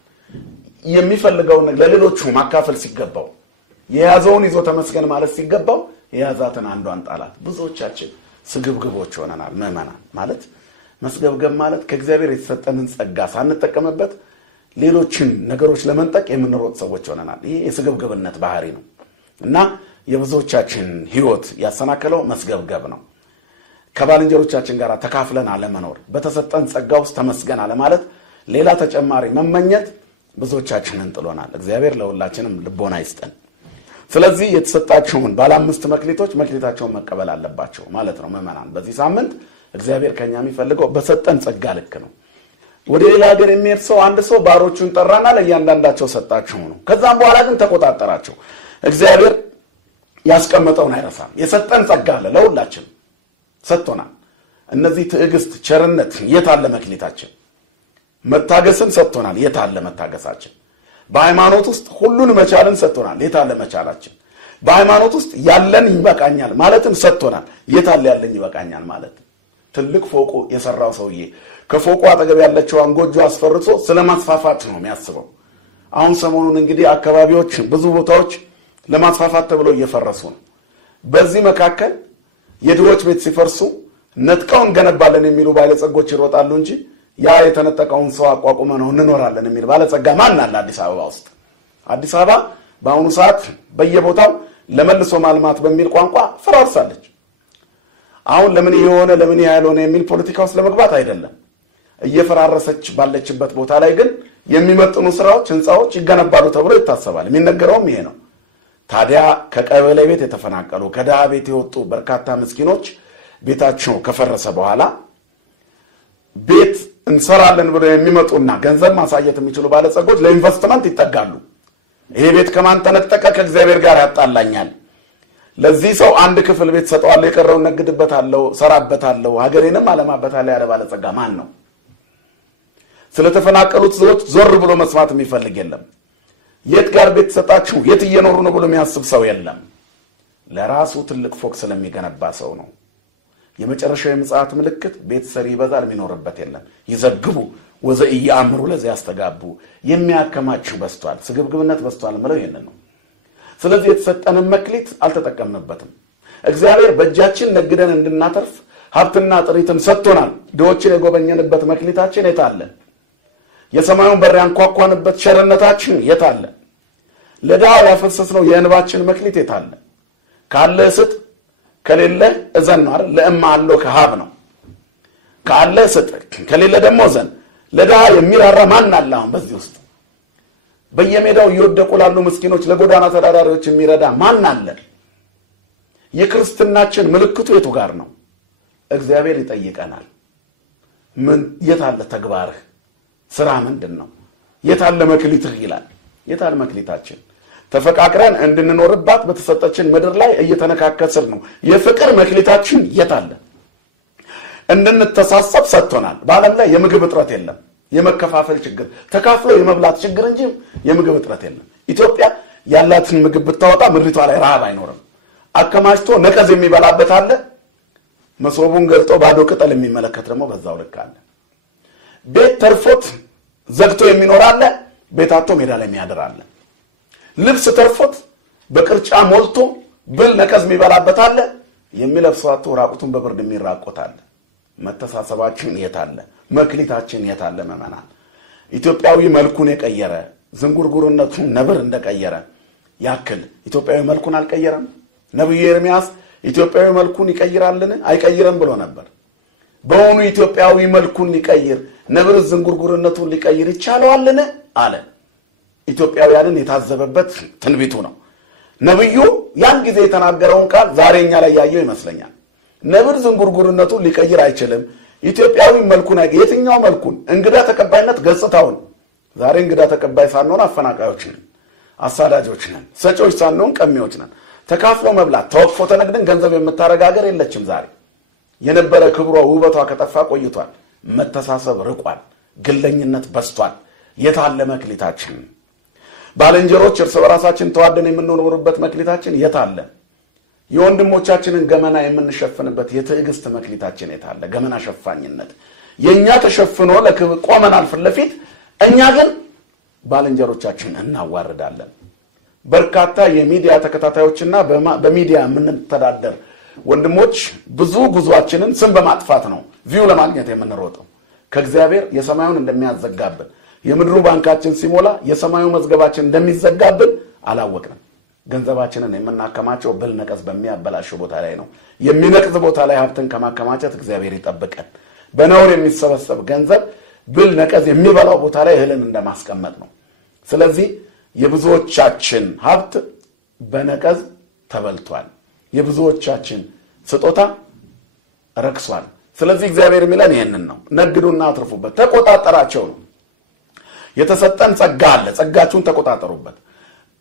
የሚፈልገውን ለሌሎቹ ማካፈል ሲገባው የያዘውን ይዞ ተመስገን ማለት ሲገባው የያዛትን አንዷን ጣላት። ብዙዎቻችን ስግብግቦች ሆነናል። ምዕመናን ማለት መስገብገብ ማለት ከእግዚአብሔር የተሰጠንን ጸጋ ሳንጠቀምበት ሌሎችን ነገሮች ለመንጠቅ የምንሮጥ ሰዎች ሆነናል። ይሄ የስግብግብነት ባህሪ ነው እና የብዙዎቻችን ህይወት ያሰናከለው መስገብገብ ነው። ከባልንጀሮቻችን ጋር ተካፍለን አለመኖር፣ በተሰጠን ጸጋ ውስጥ ተመስገን አለማለት፣ ሌላ ተጨማሪ መመኘት ብዙዎቻችንን ጥሎናል። እግዚአብሔር ለሁላችንም ልቦና ይስጠን። ስለዚህ የተሰጣቸውን ባለ አምስት መክሊቶች መክሊታቸውን መቀበል አለባቸው ማለት ነው። ምዕመናን በዚህ ሳምንት እግዚአብሔር ከኛ የሚፈልገው በሰጠን ጸጋ ልክ ነው። ወደ ሌላ ሀገር የሚሄድ ሰው አንድ ሰው ባሮቹን ጠራና ለእያንዳንዳቸው ሰጣቸው ነው። ከዛም በኋላ ግን ተቆጣጠራቸው። እግዚአብሔር ያስቀመጠውን አይረሳም። የሰጠን ጸጋ አለ፣ ለሁላችን ሰጥቶናል። እነዚህ ትዕግስት፣ ቸርነት የት አለ መክሊታችን? መታገስን ሰጥቶናል፣ የት አለ መታገሳችን? በሃይማኖት ውስጥ ሁሉን መቻልን ሰጥቶናል። የታለ መቻላችን? በሃይማኖት ውስጥ ያለን ይበቃኛል ማለትም ሰጥቶናል። የታለ ያለኝ ይበቃኛል ማለት? ትልቅ ፎቁ የሰራው ሰውዬ ከፎቁ አጠገብ ያለችውን ጎጆ አስፈርጾ ስለማስፋፋት ነው የሚያስበው። አሁን ሰሞኑን እንግዲህ አካባቢዎች ብዙ ቦታዎች ለማስፋፋት ተብሎ እየፈረሱ ነው። በዚህ መካከል የድሆች ቤት ሲፈርሱ ነጥቀውን ገነባለን የሚሉ ባለጸጎች ይሮጣሉ እንጂ ያ የተነጠቀውን ሰው አቋቁመ ነው እንኖራለን የሚል ባለጸጋ ማን አለ አዲስ አበባ ውስጥ? አዲስ አበባ በአሁኑ ሰዓት በየቦታው ለመልሶ ማልማት በሚል ቋንቋ ፈራርሳለች። አሁን ለምን የሆነ ለምን ያልሆነ የሚል ፖለቲካ ውስጥ ለመግባት አይደለም። እየፈራረሰች ባለችበት ቦታ ላይ ግን የሚመጥኑ ስራዎች ህንጻዎች ይገነባሉ ተብሎ ይታሰባል። የሚነገረውም ይሄ ነው። ታዲያ ከቀበሌ ቤት የተፈናቀሉ ከደሃ ቤት የወጡ በርካታ ምስኪኖች ቤታቸው ከፈረሰ በኋላ ቤት እንሰራለን ብለው የሚመጡና ገንዘብ ማሳየት የሚችሉ ባለጸጎች ለኢንቨስትመንት ይጠጋሉ። ይሄ ቤት ከማን ተነጠቀ? ከእግዚአብሔር ጋር ያጣላኛል። ለዚህ ሰው አንድ ክፍል ቤት ሰጠዋለሁ፣ የቀረውን ነግድበታለሁ፣ ሰራበታለሁ፣ ሀገሬንም አለማበታለሁ ያለ ባለጸጋ ማን ነው? ስለተፈናቀሉት ሰዎች ዞር ብሎ መስማት የሚፈልግ የለም። የት ጋር ቤት ሰጣችሁ የት እየኖሩ ነው ብሎ የሚያስብ ሰው የለም። ለራሱ ትልቅ ፎቅ ስለሚገነባ ሰው ነው። የመጨረሻው የምጽአት ምልክት ቤት ሰሪ ይበዛል፣ የሚኖርበት የለም። ይዘግቡ ወዘኢያእምሩ ለዚህ ያስተጋቡ፣ የሚያከማችሁ በስቷል፣ ስግብግብነት በስቷል ማለት ይሄንን ነው። ስለዚህ የተሰጠንን መክሊት አልተጠቀምንበትም። እግዚአብሔር በእጃችን ነግደን እንድናተርፍ ሀብትና ጥሪትን ሰጥቶናል። ድሆችን የጎበኘንበት መክሊታችን የታለ? የሰማዩን በር ያንኳኳንበት ቸርነታችን የታለ? ለድሃው ያፈሰስነው የእንባችን መክሊት የታለ? ካለ ስጥ፣ ከሌለ እዘን ነው አይደል? ለእማ አለው ከሀብ ነው። ካለ ስጥ፣ ከሌለ ደግሞ እዘን። ለድሃ የሚራራ ማን አለ? አሁን በዚህ ውስጥ በየሜዳው እየወደቁ ላሉ ምስኪኖች ለጎዳና ተዳዳሪዎች የሚረዳ ማን አለ? የክርስትናችን ምልክቱ የቱ ጋር ነው? እግዚአብሔር ይጠይቀናል። ምን የታለ ተግባርህ? ስራ ምንድነው? የታለ መክሊትህ ይላል። የታለ መክሊታችን? ተፈቃቅረን እንድንኖርባት በተሰጠችን ምድር ላይ እየተነካከስን ነው። የፍቅር መክሊታችን የታለ? እንድንተሳሰብ ሰጥቶናል። በዓለም ላይ የምግብ እጥረት የለም። የመከፋፈል ችግር ተካፍሎ የመብላት ችግር እንጂ የምግብ እጥረት የለም። ኢትዮጵያ ያላትን ምግብ ብታወጣ ምድሪቷ ላይ ረሃብ አይኖርም። አከማችቶ ነቀዝ የሚበላበት አለ። መሶቡን ገልጦ ባዶ ቅጠል የሚመለከት ደግሞ በዛው ልክ አለ። ቤት ተርፎት ዘግቶ የሚኖር አለ። ቤታቶ ሜዳ ላይ የሚያድር አለ። ልብስ ተርፎት በቅርጫ ሞልቶ ብል ነቀዝ የሚበላበት አለ። የሚለብሰው አጥቶ ራቁቱን በብርድ የሚራቆት አለ። መተሳሰባችን የታለ? መክሊታችን የታለ? መመናን ኢትዮጵያዊ መልኩን የቀየረ ዝንጉርጉርነቱን ነብር እንደቀየረ ያክል ኢትዮጵያዊ መልኩን አልቀየረም። ነብዩ ኤርሚያስ ኢትዮጵያዊ መልኩን ይቀይራልን? አይቀይርም ብሎ ነበር። በእውኑ ኢትዮጵያዊ መልኩን ሊቀይር ነብር ዝንጉርጉርነቱን ሊቀይር ይቻለዋልን? አለ። ኢትዮጵያውያንን የታዘበበት ትንቢቱ ነው። ነብዩ ያን ጊዜ የተናገረውን ቃል ዛሬኛ ላይ ያየው ይመስለኛል። ነብር ዝንጉርጉርነቱን ሊቀይር አይችልም። ኢትዮጵያዊ መልኩን የትኛው መልኩን? እንግዳ ተቀባይነት ገጽታውን። ዛሬ እንግዳ ተቀባይ ሳንሆን አፈናቃዮች ነን፣ አሳዳጆች ነን፣ ሰጪዎች ሳንሆን ቀሚዎች ነን። ተካፍሎ መብላት ተወቅፎ ተነግደን ገንዘብ የምታረጋ ሀገር የለችም ዛሬ። የነበረ ክብሯ ውበቷ ከጠፋ ቆይቷል። መተሳሰብ ርቋል። ግለኝነት በስቷል። የታለ መክሊታችን? ባልንጀሮች እርስ በራሳችን ተዋደን የምንኖርበት መክሊታችን የታለ? የወንድሞቻችንን ገመና የምንሸፍንበት የትዕግስት መክሊታችን የታለ? ገመና ሸፋኝነት የኛ ተሸፍኖ ለክብር ቆመናል ፊት ለፊት። እኛ ግን ባልንጀሮቻችን እናዋርዳለን። በርካታ የሚዲያ ተከታታዮችና በሚዲያ የምንተዳደር ወንድሞች ብዙ ጉዟችንን ስም በማጥፋት ነው ቪው ለማግኘት የምንሮጠው። ከእግዚአብሔር የሰማዩን እንደሚያዘጋብን የምድሩ ባንካችን ሲሞላ የሰማዩ መዝገባችን እንደሚዘጋብን አላወቅንም። ገንዘባችንን የምናከማቸው ብል ነቀዝ በሚያበላሽው ቦታ ላይ ነው። የሚነቅዝ ቦታ ላይ ሀብትን ከማከማቸት እግዚአብሔር ይጠብቀን። በነውር የሚሰበሰብ ገንዘብ ብል ነቀዝ የሚበላው ቦታ ላይ እህልን እንደማስቀመጥ ነው። ስለዚህ የብዙዎቻችን ሀብት በነቀዝ ተበልቷል። የብዙዎቻችን ስጦታ ረክሷል። ስለዚህ እግዚአብሔር የሚለን ይሄንን ነው። ነግዱና አትርፉበት፣ ተቆጣጠራቸው ነው። የተሰጠን ጸጋ አለ፣ ጸጋችሁን ተቆጣጠሩበት።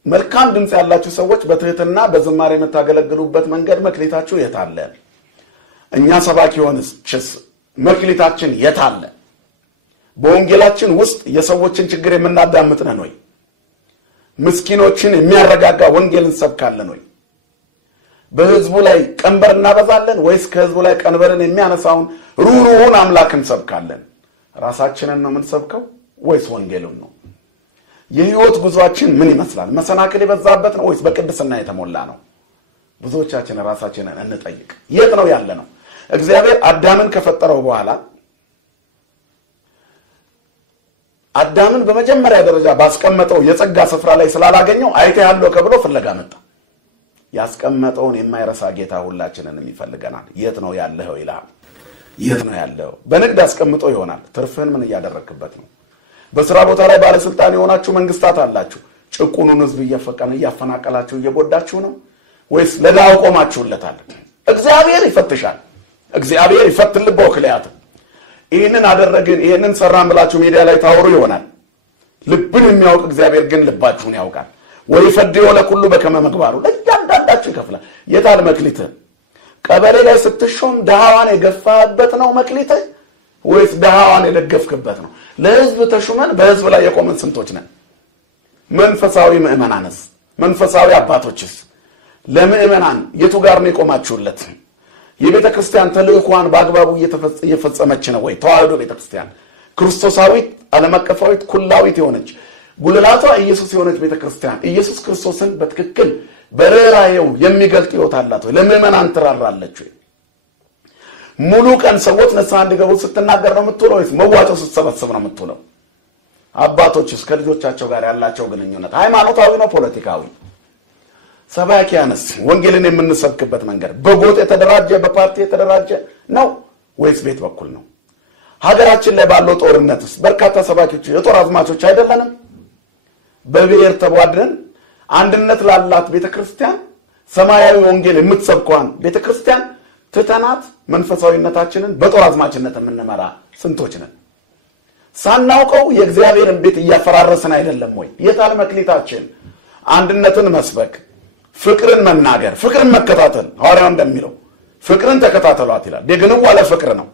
መልካም ድምጽ ያላችሁ ሰዎች በትህትና በዝማሬ የምታገለግሉበት መንገድ መክሊታችሁ የታለ? እኛ ሰባኪ ሆነስ መክሊታችን የታለ? በወንጌላችን ውስጥ የሰዎችን ችግር የምናዳምጥ ነን ወይ? ምስኪኖችን የሚያረጋጋ ወንጌል እንሰብካለን ወይ? በህዝቡ ላይ ቀንበር እናበዛለን ወይስ ከህዝቡ ላይ ቀንበርን የሚያነሳውን ሩሩውን አምላክ እንሰብካለን? ራሳችንን ነው የምንሰብከው ወይስ ወንጌሉን ነው? የህይወት ጉዟችን ምን ይመስላል? መሰናክል የበዛበት ነው ወይስ በቅድስና የተሞላ ነው? ብዙዎቻችን ራሳችንን እንጠይቅ። የት ነው ያለ ነው? እግዚአብሔር አዳምን ከፈጠረው በኋላ አዳምን በመጀመሪያ ደረጃ ባስቀመጠው የጸጋ ስፍራ ላይ ስላላገኘው አይተሃለው ከብሎ ፍለጋ መጣ። ያስቀመጠውን የማይረሳ ጌታ ሁላችንንም ይፈልገናል። የት ነው ያለኸው ይላል። የት ነው ያለው? በንግድ አስቀምጦ ይሆናል። ትርፍህን ምን እያደረክበት ነው? በስራ ቦታ ላይ ባለስልጣን የሆናችሁ መንግስታት አላችሁ። ጭቁኑን ህዝብ እያፈናቀላችሁ እየጎዳችሁ ነው ወይስ ለዳው ቆማችሁለታል? እግዚአብሔር ይፈትሻል። እግዚአብሔር ይፈትን ልቦ ክልያት። ይሄንን አደረግን ይሄንን ሰራን ብላችሁ ሚዲያ ላይ ታወሩ ይሆናል። ልብን የሚያውቅ እግዚአብሔር ግን ልባችሁን ያውቃል። ወይ ፈድዮ ለኩሉ በከመ ምግባሩ ለእያንዳንዳችሁ ይከፍላል። የታል መክሊትህ? ቀበሌ ላይ ስትሾም ደሃዋን የገፋበት ነው መክሊትህ ወይስ ደሃዋን የደገፍክበት ነው? ለህዝብ ተሹመን በህዝብ ላይ የቆመን ስንቶች ነን? መንፈሳዊ ምእመናንስ? መንፈሳዊ አባቶችስ? ለምእመናን የቱ ጋር ነው የቆማችሁለት? የቤተ ክርስቲያን ተልእኮዋን በአግባቡ እየፈጸመች ነው ወይ? ተዋህዶ ቤተ ክርስቲያን ክርስቶሳዊት ዓለም አቀፋዊት ኩላዊት የሆነች ጉልላቷ ኢየሱስ የሆነች ቤተ ክርስቲያን ኢየሱስ ክርስቶስን በትክክል በርህራሄው የሚገልጥ ሕይወት አላት ወይ? ለምእመናን ትራራለች ወይ? ሙሉ ቀን ሰዎች ንስሐ እንዲገቡ ስትናገር ነው የምትውለው ወይስ መዋጮ ስትሰበስብ ነው የምትውለው? አባቶችስ ከልጆቻቸው ጋር ያላቸው ግንኙነት ሃይማኖታዊ ነው ፖለቲካዊ? ሰባኪያንስ ወንጌልን የምንሰብክበት መንገድ በጎጥ የተደራጀ በፓርቲ የተደራጀ ነው ወይስ ቤት በኩል ነው? ሀገራችን ላይ ባለው ጦርነትስ በርካታ ሰባኪዎች የጦር አዝማቾች አይደለንም? በብሔር ተቧድረን አንድነት ላላት ቤተክርስቲያን ሰማያዊ ወንጌል የምትሰብከዋን ቤተክርስቲያን ትተናት መንፈሳዊነታችንን በጦር አዝማችነት የምንመራ ስንቶች ነን? ሳናውቀው የእግዚአብሔርን ቤት እያፈራረስን አይደለም ወይ? የታል መክሊታችን? አንድነትን መስበክ፣ ፍቅርን መናገር፣ ፍቅርን መከታተል። ሐዋርያው እንደሚለው ፍቅርን ተከታተሏት ይላል። ደግነው ዋለ ፍቅር ነው።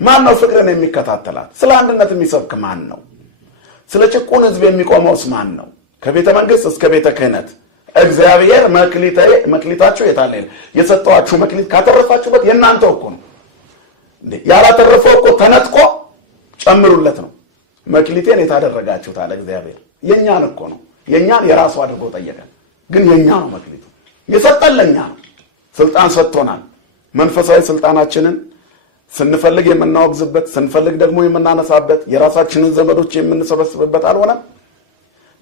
ማን ነው ፍቅርን የሚከታተላት? ስለ አንድነት የሚሰብክ ማን ነው? ስለ ጭቁን ህዝብ የሚቆመውስ ማን ነው? ከቤተ መንግስት እስከ ቤተ ክህነት እግዚአብሔር መክሊታችሁ የታለ? የሰጠዋችሁ መክሊት ካተረፋችሁበት የናንተ እኮ ነው። ያላተረፈው እኮ ተነጥቆ ጨምሩለት ነው። መክሊቴን የታደረጋችሁት አለ እግዚአብሔር። የኛን እኮ ነው። የኛን የራሱ አድርጎ ጠየቀን። ግን የኛ ነው መክሊቱ። የሰጠን ለኛ ነው። ስልጣን ሰጥቶናል። መንፈሳዊ ስልጣናችንን ስንፈልግ የምናወግዝበት ስንፈልግ ደግሞ የምናነሳበት የራሳችንን ዘመዶች የምንሰበስብበት አልሆነም።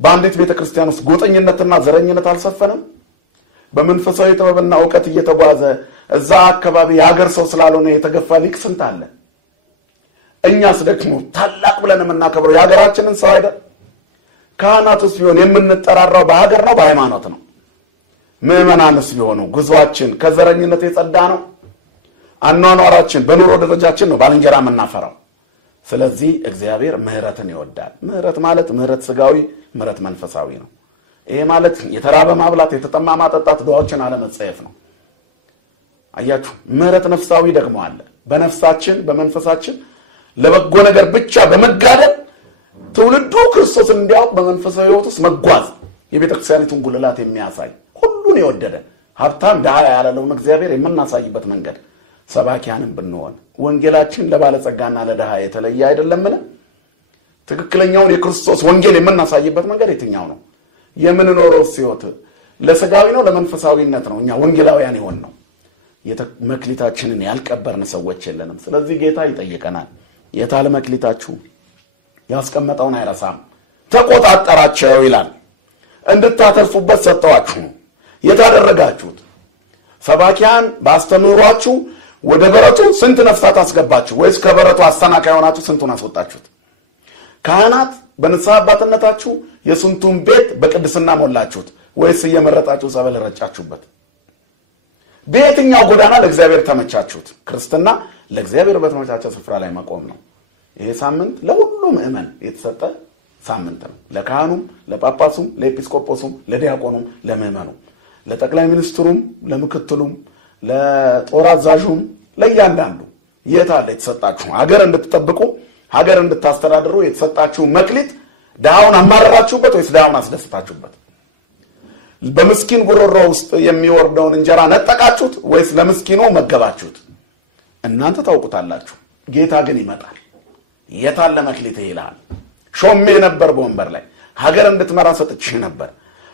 በአንዲት ቤተክርስቲያን ውስጥ ጎጠኝነትና ዘረኝነት አልሰፈነም። በመንፈሳዊ ጥበብና ዕውቀት እየተጓዘ እዛ አካባቢ የሀገር ሰው ስላልሆነ የተገፋ ሊቅ ስንት አለ። እኛስ ደግሞ ታላቅ ብለን የምናከብረው የሀገራችንን ሰው አይደል? ካህናቱስ ቢሆን የምንጠራራው በሀገር ነው በሃይማኖት ነው? ምእመናንስ ቢሆኑ ጉዟችን ከዘረኝነት የጸዳ ነው? አኗኗራችን በኑሮ ደረጃችን ነው ባልንጀራ የምናፈራው? ስለዚህ እግዚአብሔር ምህረትን ይወዳል። ምህረት ማለት ምህረት ስጋዊ፣ ምህረት መንፈሳዊ ነው። ይሄ ማለት የተራበ ማብላት፣ የተጠማ ማጠጣት፣ ዱዓዎችን አለመጸየፍ ነው። አያችሁ፣ ምህረት ነፍሳዊ ደግሞ አለ። በነፍሳችን በመንፈሳችን ለበጎ ነገር ብቻ በመጋደል ትውልዱ ክርስቶስን እንዲያውቅ በመንፈሳዊ ሕይወት ውስጥ መጓዝ የቤተክርስቲያኒቱን ጉልላት የሚያሳይ ሁሉን የወደደ ሀብታም ድሃ ያላለውን እግዚአብሔር የምናሳይበት መንገድ ሰባኪያንን ብንሆን ወንጌላችን ለባለጸጋና ለድሃ የተለየ አይደለምን? ትክክለኛውን የክርስቶስ ወንጌል የምናሳይበት መንገድ የትኛው ነው? የምንኖረው ሕይወት ለስጋዊ ነው ለመንፈሳዊነት ነው? እኛ ወንጌላውያን ይሆን ነው? መክሊታችንን ያልቀበርን ሰዎች የለንም። ስለዚህ ጌታ ይጠይቀናል። የታለ መክሊታችሁ? ያስቀመጠውን አይረሳም። ተቆጣጣራቸው ይላል። እንድታተርፉበት ሰጠዋችሁ። የታደረጋችሁት ሰባኪያን ባስተምሯችሁ ወደ በረቱ ስንት ነፍሳት አስገባችሁ? ወይስ ከበረቱ አስተናካይ ሆናችሁ ስንቱን አስወጣችሁት? ካህናት በንስሐ አባትነታችሁ የስንቱን ቤት በቅድስና ሞላችሁት? ወይስ እየመረጣችሁ ጸበል ረጫችሁበት? በየትኛው ጎዳና ለእግዚአብሔር ተመቻችሁት? ክርስትና ለእግዚአብሔር በተመቻቸ ስፍራ ላይ መቆም ነው። ይሄ ሳምንት ለሁሉም ምእመን የተሰጠ ሳምንት ነው። ለካህኑም፣ ለጳጳሱም፣ ለኤጲስቆጶሱም፣ ለዲያቆኑም፣ ለምእመኑ፣ ለጠቅላይ ሚኒስትሩም፣ ለምክትሉም፣ ለጦር አዛዡም፣ ለእያንዳንዱ የታለ የተሰጣችሁ ሀገር እንድትጠብቁ ሀገር እንድታስተዳድሩ የተሰጣችሁ መክሊት? ድሃውን አማረራችሁበት ወይስ ድሃውን አስደስታችሁበት? በምስኪን ጉሮሮ ውስጥ የሚወርደውን እንጀራ ነጠቃችሁት ወይስ ለምስኪኑ መገባችሁት? እናንተ ታውቁታላችሁ። ጌታ ግን ይመጣል። የታለ መክሊት ይላል። ሾሜ ነበር በወንበር ላይ ሀገር እንድትመራ ሰጥቼህ ነበር፣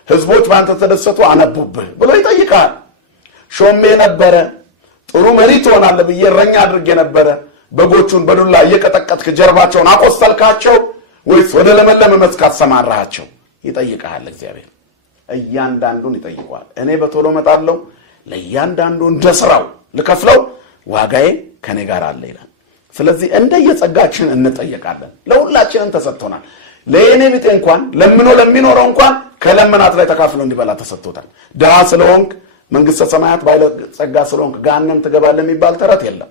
ህዝቦች ባንተ ተደሰቱ አነቡብህ ብሎ ይጠይቃል። ሾሜ ነበረ፣ ጥሩ መሪ ትሆናለህ ብዬ እረኛ አድርጌ ነበረ፣ በጎቹን በዱላ እየቀጠቀጥክ ጀርባቸውን አቆሰልካቸው ወይስ ወደ ለመለመ መስክ አሰማራሃቸው? ይጠይቃል እግዚአብሔር። እያንዳንዱን ይጠይቀዋል። እኔ በቶሎ መጣለሁ፣ ለእያንዳንዱ እንደ ስራው ልከፍለው፣ ዋጋዬ ከኔ ጋር አለ ይላል። ስለዚህ እንደየጸጋችን እንጠየቃለን። ለሁላችንም ተሰጥቶናል። ለየኔ ቢጤ እንኳን ለምኖ ለሚኖረው እንኳን ከለመናት ላይ ተካፍሎ እንዲበላ ተሰጥቶታል። ድሃ ስለሆንክ መንግስተ ሰማያት ባለ ጸጋ ስለሆንክ ገሃነም ትገባለህ የሚባል ተረት የለም።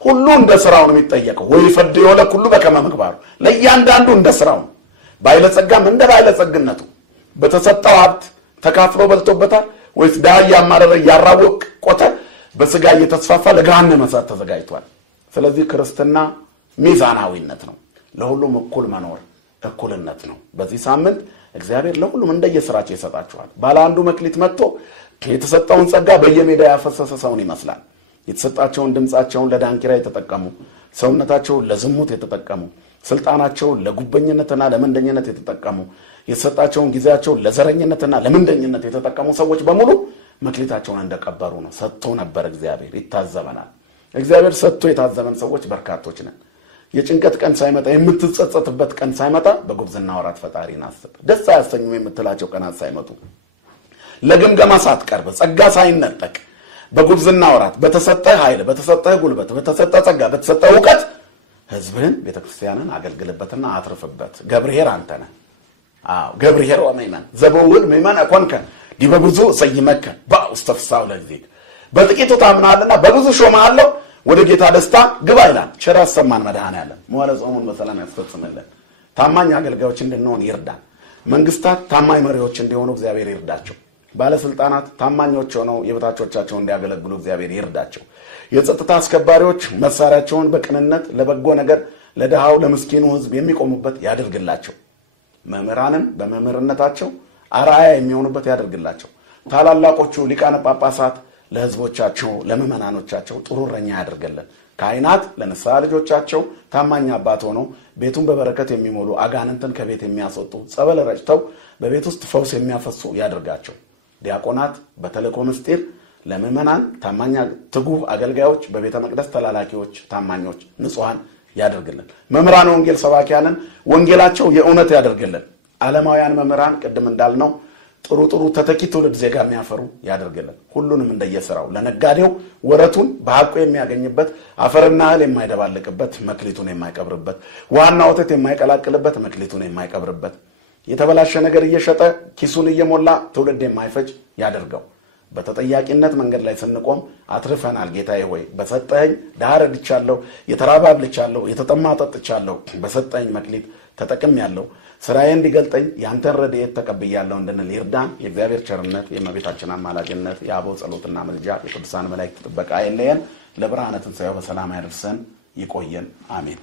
ሁሉ እንደ ስራው ነው የሚጠየቀው። ወይ ፈድዮ ለኩሉ በከመ ምግባሩ፣ ለእያንዳንዱ እንደ ስራው። ባለጸጋም እንደ ባለጸግነቱ በተሰጠው ሀብት ተካፍሎ በልቶበታል ወይስ ድሃ እያማረረ እያራወቅ ቆተ በስጋ እየተስፋፋ ለገሃነመ እሳት ተዘጋጅቷል? ስለዚህ ክርስትና ሚዛናዊነት ነው። ለሁሉም እኩል መኖር እኩልነት ነው። በዚህ ሳምንት እግዚአብሔር ለሁሉም እንደየስራቸው ይሰጣቸዋል። ባለ አንዱ መክሊት መጥቶ የተሰጠውን ጸጋ በየሜዳ ያፈሰሰ ሰውን ይመስላል። የተሰጣቸውን ድምጻቸውን ለዳንኪራ የተጠቀሙ፣ ሰውነታቸውን ለዝሙት የተጠቀሙ፣ ስልጣናቸውን ለጉበኝነትና ለመንደኝነት የተጠቀሙ፣ የተሰጣቸውን ጊዜያቸውን ለዘረኝነትና ለመንደኝነት የተጠቀሙ ሰዎች በሙሉ መክሊታቸውን እንደቀበሩ ነው። ሰጥቶ ነበር እግዚአብሔር፣ ይታዘበናል። እግዚአብሔር ሰጥቶ የታዘበን ሰዎች በርካቶች ነን። የጭንቀት ቀን ሳይመጣ የምትጸጸትበት ቀን ሳይመጣ በጉብዝና ወራት ፈጣሪን አስብ። ደስ አያሰኙም የምትላቸው ቀናት ሳይመጡ ለግምገማ ሳትቀርብ ጸጋ ሳይነጠቅ በጉብዝና ወራት በተሰጠህ ኃይል፣ በተሰጠህ ጉልበት፣ በተሰጠህ ጸጋ፣ በተሰጠህ ዕውቀት ህዝብህን ቤተክርስቲያንን አገልግልበትና አትርፍበት። ገብርኄር አንተ ነህ። ገብርኄር ወመይመን ዘበውድ መይመን ኮንከ ዲበ ብዙ ሰይመከ በውስተ ፍስሐ ለእግዚእ። በጥቂቱ ታምናልና በብዙ ሾመሃለሁ፣ ወደ ጌታ ደስታ ግባ ይላል። ቸር ያሰማን መድኃኔዓለም። መዋዕለ ጾሙን በሰላም ያስፈጽምልን። ታማኝ አገልጋዮች እንድንሆን ይርዳን። መንግስታት ታማኝ መሪዎች እንዲሆኑ እግዚአብሔር ይርዳቸው። ባለስልጣናት ታማኞች ሆነው የበታቾቻቸውን እንዲያገለግሉ እግዚአብሔር ይርዳቸው። የጸጥታ አስከባሪዎች መሳሪያቸውን በቅንነት ለበጎ ነገር ለድሃው ለምስኪኑ ህዝብ የሚቆሙበት ያድርግላቸው። መምህራንም በመምህርነታቸው አርአያ የሚሆኑበት ያድርግላቸው። ታላላቆቹ ሊቃነ ጳጳሳት ለህዝቦቻቸው ለምእመናኖቻቸው ጥሩ እረኛ ያድርገልን። ካህናት ለንስሐ ልጆቻቸው ታማኝ አባት ሆነው ቤቱን በበረከት የሚሞሉ አጋንንትን ከቤት የሚያስወጡ ጸበል ረጭተው በቤት ውስጥ ፈውስ የሚያፈሱ ያድርጋቸው። ዲያቆናት በተልእኮ ምስጢር ለምእመናን ታማኝ ትጉህ አገልጋዮች፣ በቤተ መቅደስ ተላላኪዎች ታማኞች ንጹሃን ያድርግልን። መምህራን ወንጌል ሰባኪያንን ወንጌላቸው የእውነት ያድርግልን። ዓለማውያን መምህራን ቅድም እንዳልነው ጥሩ ተተኪ ትውልድ ዜጋ የሚያፈሩ ያድርግልን። ሁሉንም እንደየስራው ለነጋዴው ወረቱን በሐቁ የሚያገኝበት፣ አፈርና እህል የማይደባልቅበት፣ መክሊቱን የማይቀብርበት፣ ውሃና ወተት የማይቀላቅልበት፣ መክሊቱን የማይቀብርበት፣ የተበላሸ ነገር እየሸጠ ኪሱን እየሞላ ትውልድ የማይፈጅ ያድርገው። በተጠያቂነት መንገድ ላይ ስንቆም አትርፈናል ጌታዬ ሆይ በሰጠኝ ድሃ ረድቻለሁ፣ የተራበ አብልቻለሁ፣ የተጠማ አጠጥቻለሁ፣ በሰጠኝ መክሊት ተጠቅሜያለሁ፣ ስራዬ እንዲገልጠኝ ያንተን ረድኤት ተቀብያለሁ እንድንል ይርዳን። የእግዚአብሔር ቸርነት፣ የእመቤታችን አማላጅነት፣ የአበው ጸሎትና ምልጃ፣ የቅዱሳን መላእክት ጥበቃ አይለየን። ለብርሃነ ትንሣኤው በሰላም ያደርሰን። ይቆየን። አሜን።